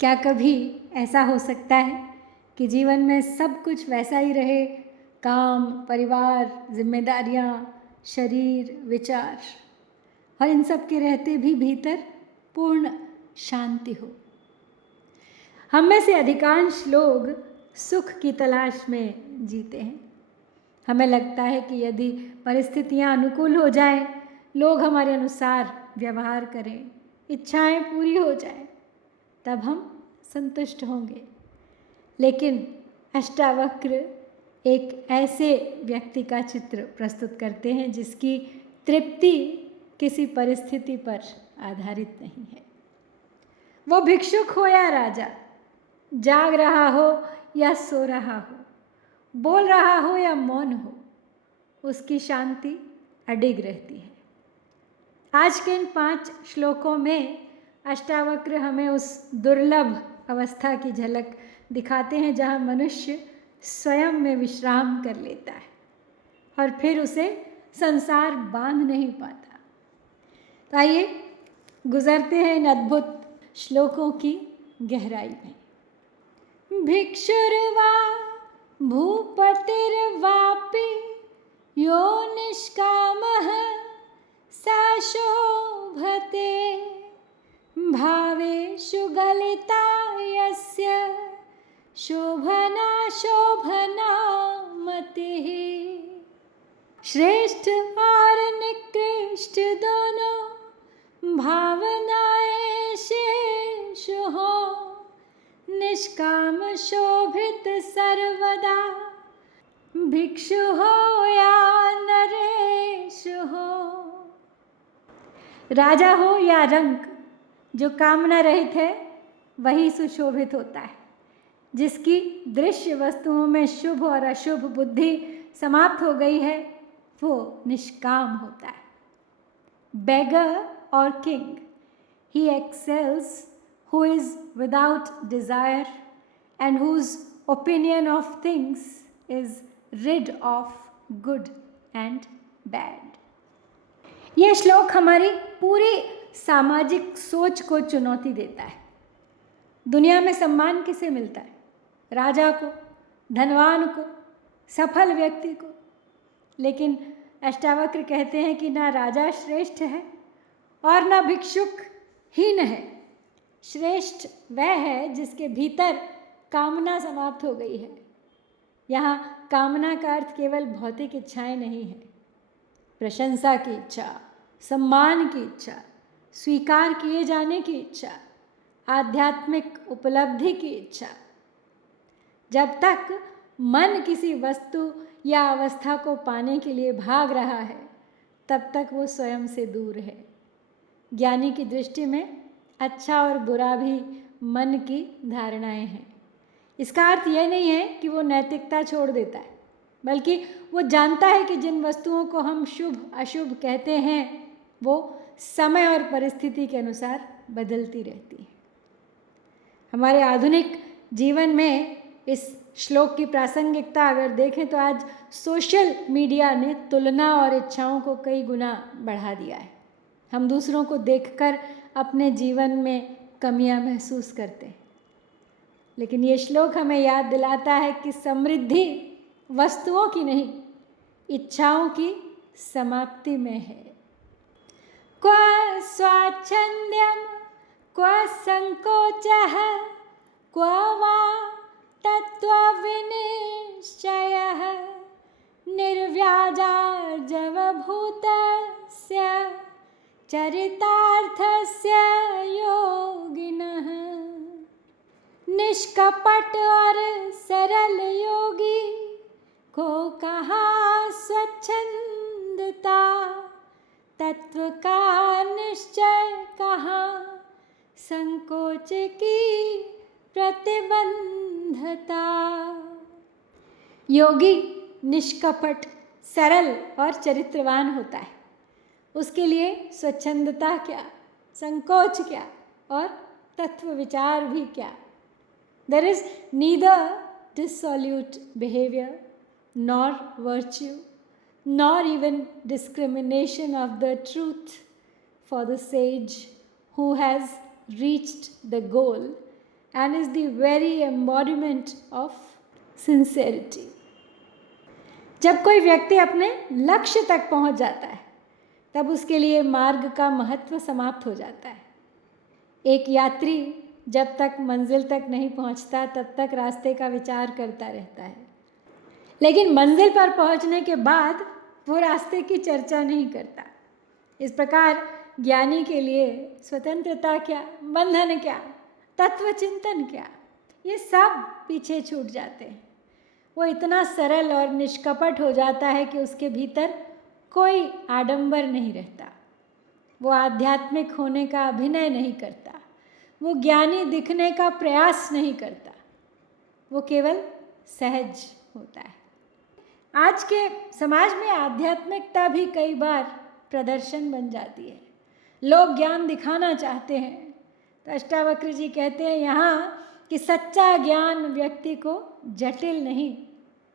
क्या कभी ऐसा हो सकता है कि जीवन में सब कुछ वैसा ही रहे, काम, परिवार, जिम्मेदारियाँ, शरीर, विचार, और इन सब के रहते भी भीतर पूर्ण शांति हो? हम में से अधिकांश लोग सुख की तलाश में जीते हैं। हमें लगता है कि यदि परिस्थितियाँ अनुकूल हो जाएं, लोग हमारे अनुसार व्यवहार करें, इच्छाएं पूरी हो जाएं, तब हम संतुष्ट होंगे। लेकिन अष्टावक्र एक ऐसे व्यक्ति का चित्र प्रस्तुत करते हैं जिसकी तृप्ति किसी परिस्थिति पर आधारित नहीं है। वो भिक्षुक हो या राजा, जाग रहा हो या सो रहा हो, बोल रहा हो या मौन हो, उसकी शांति अडिग रहती है। आज के इन 5 श्लोकों में अष्टावक्र हमें उस दुर्लभ अवस्था की झलक दिखाते हैं जहाँ मनुष्य स्वयं में विश्राम कर लेता है और फिर उसे संसार बांध नहीं पाता। तो आइए गुजरते हैं इन अद्भुत श्लोकों की गहराई में। भिक्षुर्वा भूपतिर्वापि यो निष्कामः सा शोभते भावेषु गलिता यस्य शोभना शोभना मतिः। श्रेष्ठ और निकृष्ट दोनों भावनाएं शेष हो, निष्काम शोभित सर्वदा भिक्षु हो या नरेश हो। राजा हो या रंक, जो कामना रहित है वही सुशोभित होता है। जिसकी दृश्य वस्तुओं में शुभ और अशुभ बुद्धि समाप्त हो गई है वो निष्काम होता है। beggar or king, he excels who is without desire and whose opinion of things is rid of good and bad। यह श्लोक हमारी पूरी सामाजिक सोच को चुनौती देता है। दुनिया में सम्मान किसे मिलता है? राजा को, धनवान को, सफल व्यक्ति को। लेकिन अष्टावक्र कहते हैं कि ना राजा श्रेष्ठ है और ना भिक्षुक हीन है। श्रेष्ठ वह है जिसके भीतर कामना समाप्त हो गई है। यहाँ कामना का अर्थ केवल भौतिक इच्छाएं नहीं है। प्रशंसा की इच्छा, सम्मान की इच्छा, स्वीकार किए जाने की इच्छा, आध्यात्मिक उपलब्धि की इच्छा। जब तक मन किसी वस्तु या अवस्था को पाने के लिए भाग रहा है तब तक वो स्वयं से दूर है। ज्ञानी की दृष्टि में अच्छा और बुरा भी मन की धारणाएं हैं। इसका अर्थ यह नहीं है कि वो नैतिकता छोड़ देता है, बल्कि वो जानता है कि जिन वस्तुओं को हम शुभ अशुभ कहते हैं वो समय और परिस्थिति के अनुसार बदलती रहती है। हमारे आधुनिक जीवन में इस श्लोक की प्रासंगिकता अगर देखें तो आज सोशल मीडिया ने तुलना और इच्छाओं को कई गुना बढ़ा दिया है। हम दूसरों को देखकर अपने जीवन में कमियां महसूस करते हैं। लेकिन ये श्लोक हमें याद दिलाता है कि समृद्धि वस्तुओं की नहीं, इच्छाओं की समाप्ति में है। क्व स्वाच्छंद्यम क्व संकोचः क्व वा तत्त्वविनिश्चयः निर्व्याजार्जवभूतस्य चरितार्थस्य योगिनः। निष्कपट और सरल योगी को कहा स्वच्छंदता, तत्व का निश्चय कहा संकोच की प्रतिबंधता। योगी निष्कपट, सरल और चरित्रवान होता है। उसके लिए स्वच्छंदता क्या, संकोच क्या और तत्व विचार भी क्या। There is neither dissolute behavior nor virtue nor even discrimination of the truth for the sage who has reached the goal and is the very embodiment of sincerity. जब कोई व्यक्ति अपने लक्ष्य तक पहुंच जाता है तब उसके लिए मार्ग का महत्व समाप्त हो जाता है। एक यात्री जब तक मंजिल तक नहीं पहुंचता तब तक रास्ते का विचार करता रहता है, लेकिन मंजिल पर पहुंचने के बाद वो रास्ते की चर्चा नहीं करता। इस प्रकार ज्ञानी के लिए स्वतंत्रता क्या, बंधन क्या, तत्व चिंतन क्या, ये सब पीछे छूट जाते हैं। वो इतना सरल और निष्कपट हो जाता है कि उसके भीतर कोई आडंबर नहीं रहता। वो आध्यात्मिक होने का अभिनय नहीं करता, वो ज्ञानी दिखने का प्रयास नहीं करता, वो केवल सहज होता है। आज के समाज में आध्यात्मिकता भी कई बार प्रदर्शन बन जाती है। लोग ज्ञान दिखाना चाहते हैं तो अष्टावक्र जी कहते हैं यहाँ कि सच्चा ज्ञान व्यक्ति को जटिल नहीं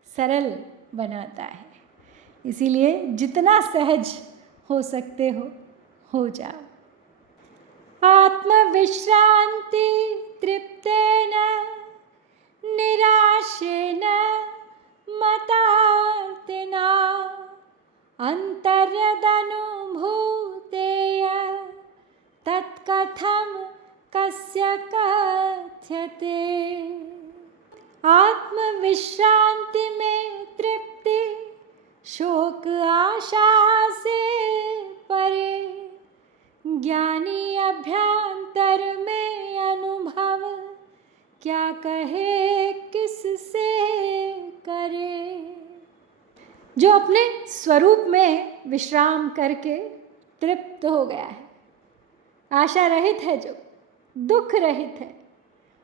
सरल बनाता है। इसीलिए जितना सहज हो सकते हो जाओ। आत्मविश्रांति तृप्तेन निराशेन मतार्तिना अंतर्यदनुभूतेय तत्कथम कस्य कथ्यते। आत्मविश्रांति में तृप्ति शोक आशा से परे, ज्ञानी अभ्यंतर में अनुभव क्या कहे किससे करे। जो अपने स्वरूप में विश्राम करके तृप्त हो गया है, आशा रहित है, जो दुख रहित है,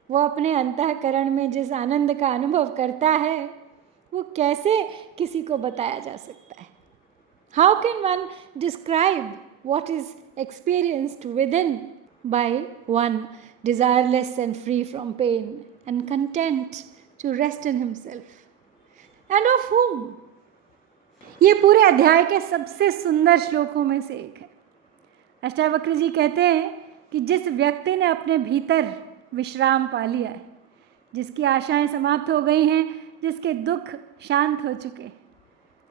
वो अपने अंतःकरण में जिस आनंद का अनुभव करता है वो कैसे किसी को बताया जा सकता है। How can one describe what is experienced within by one desireless and free from pain and content to rest in himself, and of whom? ये पूरे अध्याय के सबसे सुंदर श्लोकों में से एक है। अष्टावक्र जी कहते हैं कि जिस व्यक्ति ने अपने भीतर विश्राम पा लिया है, जिसकी आशाएं समाप्त हो गई हैं, जिसके दुख शांत हो चुके,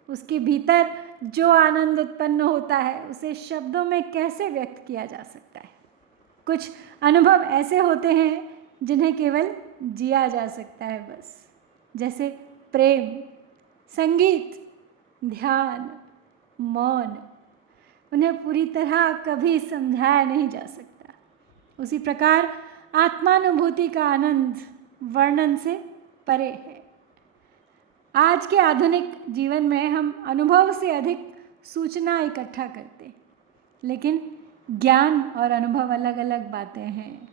उसके भीतर जो आनंद उत्पन्न होता है उसे शब्दों में कैसे व्यक्त किया जा सकता है। कुछ अनुभव ऐसे होते हैं जिन्हें केवल जिया जा सकता है बस, जैसे प्रेम, संगीत, ध्यान, मौन। उन्हें पूरी तरह कभी समझाया नहीं जा सकता। उसी प्रकार आत्मानुभूति का आनंद वर्णन से परे है। आज के आधुनिक जीवन में हम अनुभव से अधिक सूचना इकट्ठा करते, लेकिन ज्ञान और अनुभव अलग अलग बातें हैं।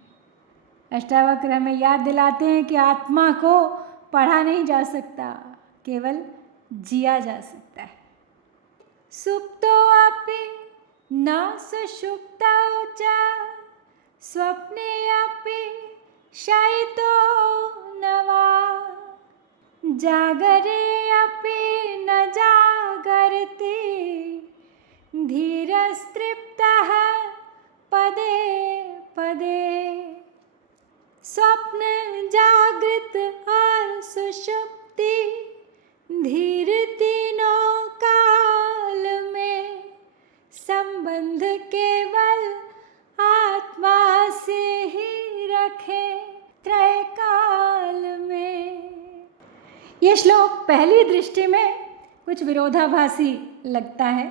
अष्टावक्र हमें याद दिलाते हैं कि आत्मा को पढ़ा नहीं जा सकता, केवल जिया जा सकता है। सुप्तो अपि न सुषुप्तौ च स्वप्ने अपि शयितो न वा जागरे अपि न जागर्ति धीरस्तृप्तः पदे पदे। स्वप्न, जागृत और सुषुप्ति धीर तीनों काल में संबंध केवल आत्मा से ही रखे त्रय काल में। ये श्लोक पहली दृष्टि में कुछ विरोधाभासी लगता है,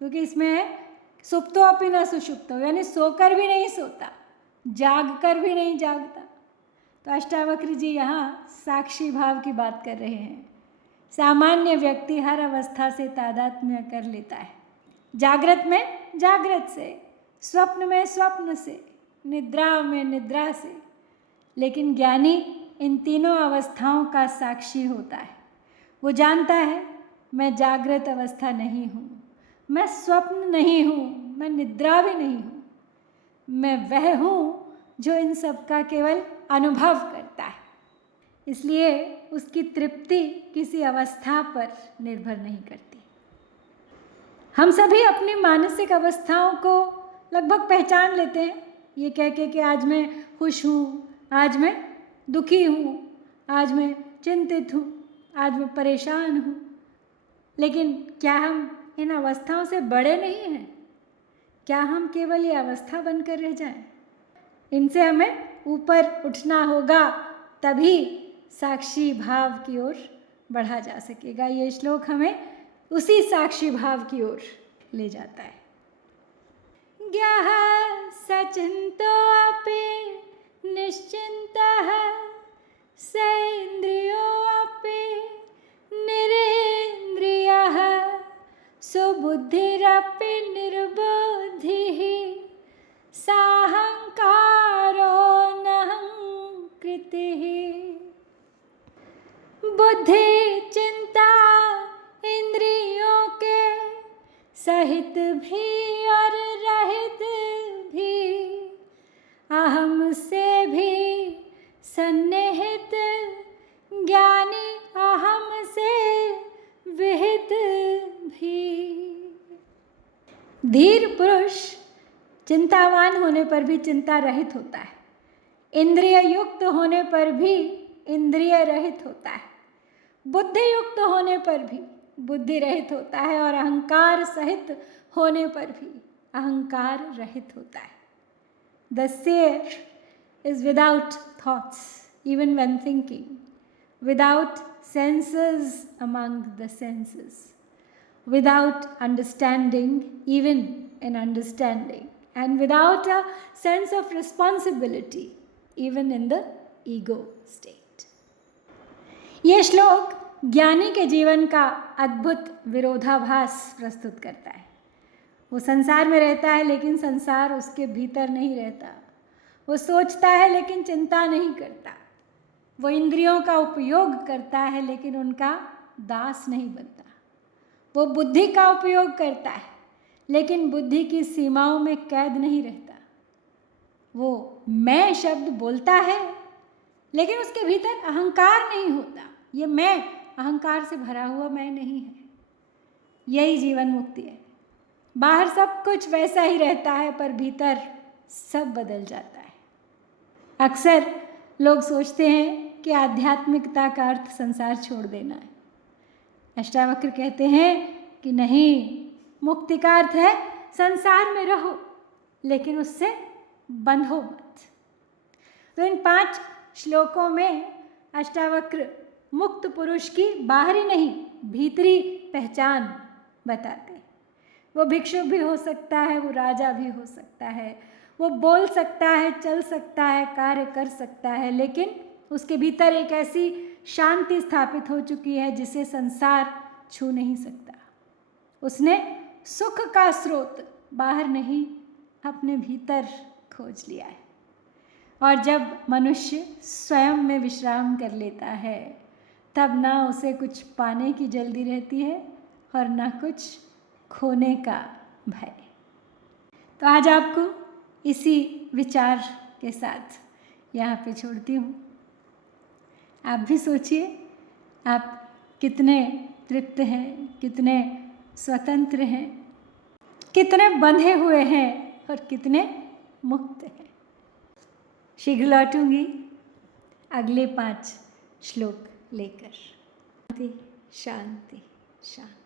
क्योंकि इसमें सुप्तो अपि न सुषुप्तो, यानी सोकर भी नहीं सोता, जाग कर भी नहीं जागता। तो अष्टावक्र जी यहाँ साक्षी भाव की बात कर रहे हैं। सामान्य व्यक्ति हर अवस्था से तादात्म्य कर लेता है। जागृत में जागृत से, स्वप्न में स्वप्न से, निद्रा में निद्रा से। लेकिन ज्ञानी इन तीनों अवस्थाओं का साक्षी होता है। वो जानता है मैं जागृत अवस्था नहीं हूँ, मैं स्वप्न नहीं हूँ, मैं निद्रा भी नहीं हूँ, मैं वह हूँ जो इन सब का केवल अनुभव करता है। इसलिए उसकी तृप्ति किसी अवस्था पर निर्भर नहीं करती। हम सभी अपनी मानसिक अवस्थाओं को लगभग पहचान लेते हैं, ये कह के कि आज मैं खुश हूँ, आज मैं दुखी हूँ, आज मैं चिंतित हूँ, आज मैं परेशान हूँ। लेकिन क्या हम इन अवस्थाओं से बड़े नहीं हैं? क्या हम केवल ये अवस्था बनकर रह जाएं? इनसे हमें ऊपर उठना होगा, तभी साक्षी भाव की ओर बढ़ा जा सकेगा। ये श्लोक हमें उसी साक्षी भाव की ओर ले जाता है। ज्ञः सचिन्तोऽपि निश्चिन्तः सेन्द्रियोऽपि निरेन्द्रियः सुबुद्धिरपि निर्बुद्धिः साहंकारो नहंकृतिः। बुद्धि चिंता इंद्रियों के सहित भी और रहित भी, अहम से भी सन्निहित, ज्ञानी अहम से विहित भी। धीर पुरुष चिंतावान होने पर भी चिंता रहित होता है, इंद्रिय युक्त होने पर भी इंद्रिय रहित होता है, बुद्धि युक्त होने पर भी बुद्धि रहित होता है, और अहंकार सहित होने पर भी अहंकार रहित होता है। The seer is without thoughts even when thinking, without senses among the senses, without understanding even in understanding, and without a sense of responsibility even in the ego state. ये श्लोक ज्ञानी के जीवन का अद्भुत विरोधाभास प्रस्तुत करता है। वो संसार में रहता है लेकिन संसार उसके भीतर नहीं रहता। वो सोचता है लेकिन चिंता नहीं करता। वो इंद्रियों का उपयोग करता है लेकिन उनका दास नहीं बनता। वो बुद्धि का उपयोग करता है लेकिन बुद्धि की सीमाओं में कैद नहीं रहता। वो मैं शब्द बोलता है लेकिन उसके भीतर अहंकार नहीं होता। ये मैं अहंकार से भरा हुआ मैं नहीं है। यही जीवन मुक्ति है। बाहर सब कुछ वैसा ही रहता है पर भीतर सब बदल जाता है। अक्सर लोग सोचते हैं कि आध्यात्मिकता का अर्थ संसार छोड़ देना है। अष्टावक्र कहते हैं कि नहीं, मुक्ति का अर्थ है संसार में रहो लेकिन उससे बंधो मत। तो इन 5 श्लोकों में अष्टावक्र मुक्त पुरुष की बाहरी नहीं भीतरी पहचान बताते हैं। वो भिक्षुक भी हो सकता है, वो राजा भी हो सकता है, वो बोल सकता है, चल सकता है, कार्य कर सकता है, लेकिन उसके भीतर एक ऐसी शांति स्थापित हो चुकी है जिसे संसार छू नहीं सकता। उसने सुख का स्रोत बाहर नहीं अपने भीतर खोज लिया है। और जब मनुष्य स्वयं में विश्राम कर लेता है तब ना उसे कुछ पाने की जल्दी रहती है और ना कुछ खोने का भय। तो आज आपको इसी विचार के साथ यहाँ पे छोड़ती हूँ। आप भी सोचिए, आप कितने तृप्त हैं, कितने स्वतंत्र हैं, कितने बंधे हुए हैं और कितने मुक्त हैं। शीघ्र लौटूंगी अगले 5 श्लोक लेकर। शांति शांति शांति।